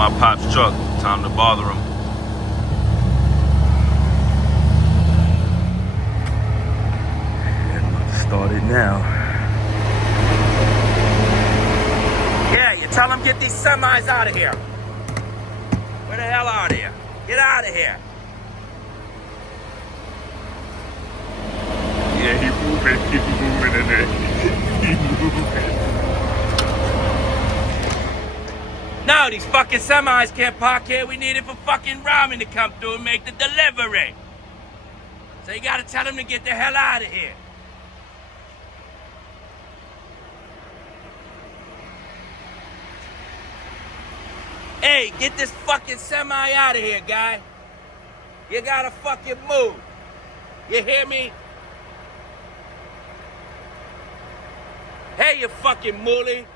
my pop's truck. Time to bother him. Start it now. Yeah, you tell them get these semis out of here. Where the hell are they? Get out of here. Yeah, he's moving in there. He's moving. No, these fucking semis can't park here. We need it for fucking ramen to come through and make the delivery. So you gotta tell them to get the hell out of here. Hey, get this fucking semi out of here, guy. You gotta fucking move. You hear me? Hey, you fucking moolie.